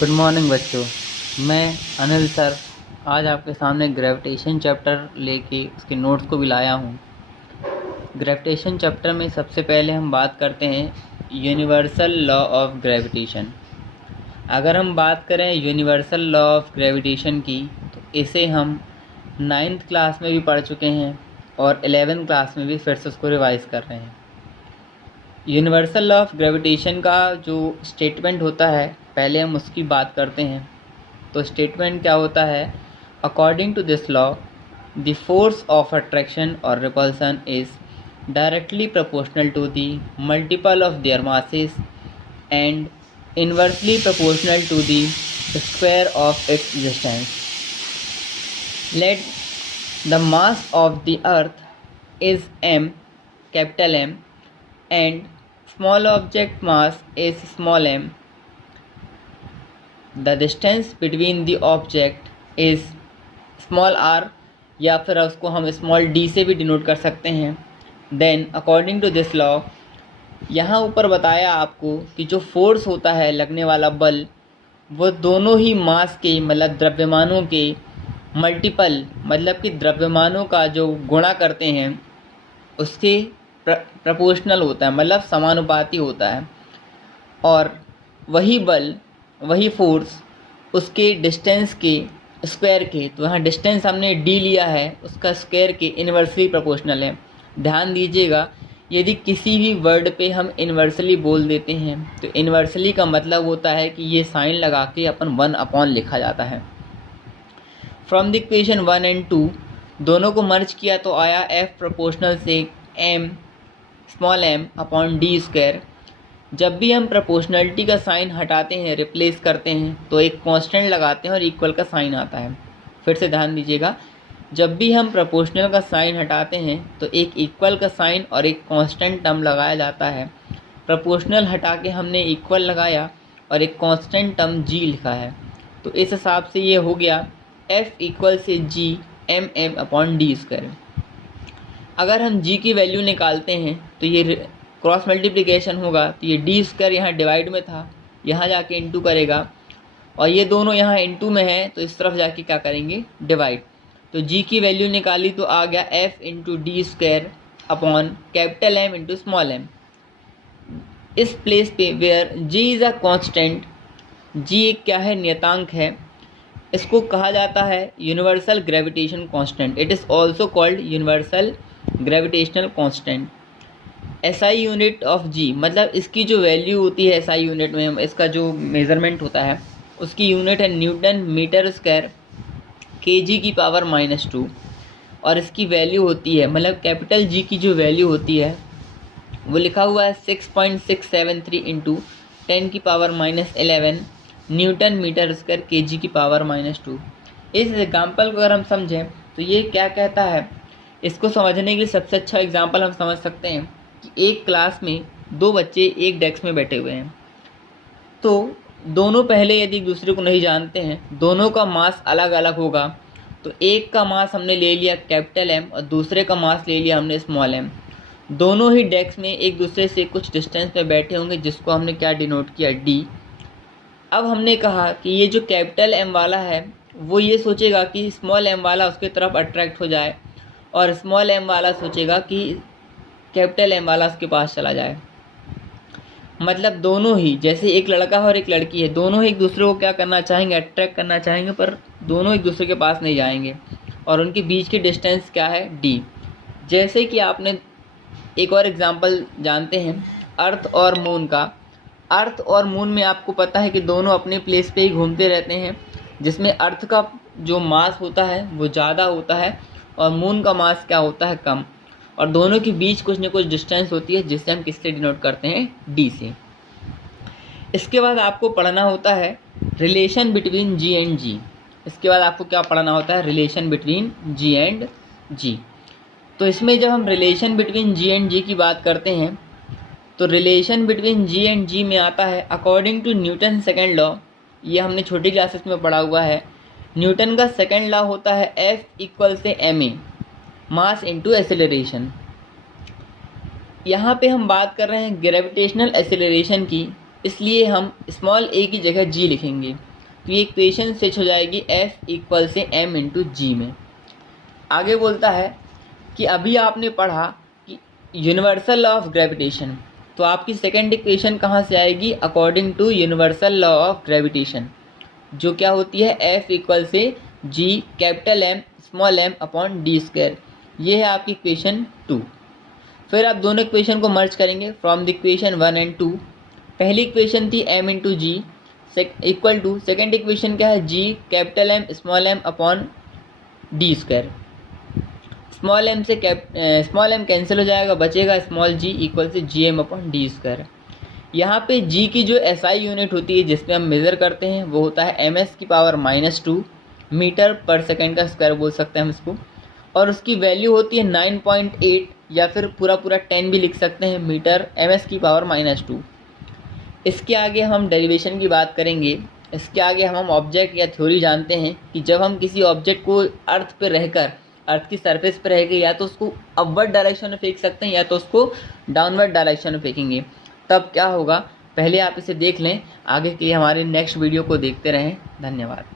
Good morning बच्चों। मैं Anil sir आज आपके सामने ग्रेविटेशन चैप्टर लेके उसके नोट्स को भी लाया हूँ। ग्रेविटेशन चैप्टर में सबसे पहले हम बात करते हैं यूनिवर्सल लॉ ऑफ ग्रेविटेशन। अगर हम बात करें यूनिवर्सल लॉ ऑफ ग्रेविटेशन की तो इसे हम 9th क्लास में भी पढ़ चुके हैं और 11th क्लास में भी फिर से उसको रिवाइज कर रहे हैं। यूनिवर्सल लॉ ऑफ ग्रेविटेशन का जो स्टेटमेंट होता है पहले हम उसकी बात करते हैं। तो स्टेटमेंट क्या होता है? According to this law the force of attraction और repulsion is directly proportional to the multiple of their masses and inversely proportional to the square of its distance. Let the mass of the earth is m, capital M, and small object mass is small m. The distance between the object is small r, या फिर उसको हम small d से भी denote कर सकते हैं। Then according to this law, यहाँ ऊपर बताया आपको कि जो फोर्स होता है लगने वाला बल वो दोनों ही मास के मतलब द्रव्यमानों के मल्टीपल मतलब कि द्रव्यमानों का जो गुणा करते हैं उसके प्रपोर्शनल होता है, मतलब समानुपाती होता है। और वही बल वही फोर्स उसके डिस्टेंस के स्क्वायर के, तो यहाँ डिस्टेंस हमने d लिया है, उसका स्क्वायर के इन्वर्सली प्रोपोर्शनल है। ध्यान दीजिएगा, यदि किसी भी वर्ड पे हम इन्वर्सली बोल देते हैं तो इन्वर्सली का मतलब होता है कि ये साइन लगा के अपन 1/, लिखा जाता है। फ्रॉम द इक्वेशन 1 and 2 दोनों को मर्ज किया तो आया f प्रोपोर्शनल से m small m upon D square. जब भी हम प्रोपोर्शनलिटी का साइन हटाते हैं, रिप्लेस करते हैं, तो एक कांस्टेंट लगाते हैं और इक्वल का साइन आता है। फिर से ध्यान दीजिएगा, जब भी हम प्रोपोर्शनल का साइन हटाते हैं तो एक इक्वल का साइन और एक कांस्टेंट टर्म लगाया जाता है। प्रोपोर्शनल हटा के हमने इक्वल लगाया और एक कांस्टेंट टर्म g लिखा है। तो इस हिसाब से ये हो गया f इक्वल से g m upon D square. अगर हम g की वैल्यू निकालते हैं तो ये क्रॉस मल्टीप्लिकेशन होगा, तो ये डी स्क्वायर यहाँ डिवाइड में था, यहाँ जाके इंटू करेगा, और ये दोनों यहाँ इंटू में है तो इस तरफ जाके क्या करेंगे, डिवाइड। तो g की वैल्यू निकाली तो आ गया f into D square upon capital M into small m। इस प्लेस पे where g is a constant, g एक क्या है, नियतांक है, इसको कहा जाता है universal gravitation constant. It is also called universal gravitational constant. SI unit of g मतलब इसकी जो वैल्यू होती है SI यूनिट में, इसका जो मेज़रमेंट होता है उसकी यूनिट है न्यूटन मीटर स्क्वायर kg की पावर -2, और इसकी वैल्यू होती है मतलब कैपिटल G की जो वैल्यू होती है वो लिखा हुआ है 6.673 इंटू 10 की power -11 newton metre square kg की पावर -2। इस एग्जाम्पल को अगर हम समझें तो ये क्या कहता है, इसको समझने के लिए सबसे अच्छा एग्जाम्पल हम समझ सकते हैं कि एक क्लास में दो बच्चे एक डेस्क में बैठे हुए हैं। तो दोनों पहले यदि एक दूसरे को नहीं जानते हैं, दोनों का मास अलग अलग होगा। तो एक का मास हमने ले लिया कैपिटल M और दूसरे का मास ले लिया हमने स्मॉल m। दोनों ही डेस्क में एक दूसरे से कुछ डिस्टेंस पे बैठे होंगे जिसको हमने क्या डिनोट किया, d। अब हमने कहा कि ये जो कैपिटल M वाला है वो ये सोचेगा कि स्मॉल m वाला उसके तरफ अट्रैक्ट हो जाए, और स्मॉल m वाला सोचेगा कि कैपिटल M वाला उसके पास चला जाए। मतलब दोनों ही, जैसे एक लड़का और एक लड़की है, दोनों ही एक दूसरे को क्या करना चाहेंगे, अट्रैक्ट करना चाहेंगे, पर दोनों एक दूसरे के पास नहीं जाएंगे, और उनके बीच की डिस्टेंस क्या है, d। जैसे कि आपने एक और एग्जांपल जानते हैं अर्थ और मून का। अर्थ और मून में आपको पता है कि दोनों अपने प्लेस पे ही घूमते रहते हैं, जिसमें अर्थ का जो मास होता है वो ज़्यादा होता है और मून का मास क्या होता है, कम, और दोनों के बीच कुछ न कुछ डिस्टेंस होती है जिससे हम किससे डिनोट करते हैं, d से। इसके बाद आपको पढ़ना होता है relation between g and g। इसके बाद आपको क्या पढ़ना होता है, relation between g and g। तो इसमें जब हम relation between g and g की बात करते हैं तो relation between g and g में आता है according to Newton second law. ये हमने छोटी क्लासेस में पढ़ा हुआ है। न्यूटन का सेकेंड लॉ होता है F इक्वल से ma, मास इंटू एसेलरेशन। यहाँ पे हम बात कर रहे हैं ग्रेविटेशनल एसेलरेशन की, इसलिए हम स्मॉल a की जगह g लिखेंगे। तो ये इक्वेशन स्विच हो जाएगी F इक्वल से m इंटू जी में। आगे बोलता है कि अभी आपने पढ़ा कि यूनिवर्सल लॉ ऑफ ग्रेविटेशन, तो आपकी सेकेंड इक्वेशन कहाँ से आएगी? According to universal law of gravitation, जो क्या होती है F इक्वल से G capital M small m upon D square. ये है आपकी इक्वेशन 2। फिर आप दोनों इक्वेशन को मर्ज करेंगे फ्रॉम द इक्वेशन 1 एंड 2। पहली इक्वेशन थी m into G equal to, second equation क्या है? G capital M small m upon D square. Small m से स्मॉल m कैंसिल हो जाएगा, बचेगा स्मॉल g इक्वल से G M upon D square. यहाँ पे g की जो SI यूनिट होती है जिसमें हम मेज़र करते हैं वो होता है ms की पावर -2 मीटर पर सेकेंड का स्क्वायर बोल सकते हैं हम इसको, और उसकी वैल्यू होती है 9.8 या फिर पूरा 10 भी लिख सकते हैं मीटर ms की पावर -2। इसके आगे हम डेरिवेशन की बात करेंगे। इसके आगे हम ऑब्जेक्ट या थ्योरी जानते हैं कि जब हम किसी ऑब्जेक्ट को अर्थ पर रहकर, अर्थ की सरफेस पर रहकर या तो उसको अपवर्ड डायरेक्शन में फेंक सकते हैं या तो उसको डाउनवर्ड डायरेक्शन में फेंकेंगे, तब क्या होगा पहले आप इसे देख लें। आगे के लिए हमारे नेक्स्ट वीडियो को देखते रहें। धन्यवाद।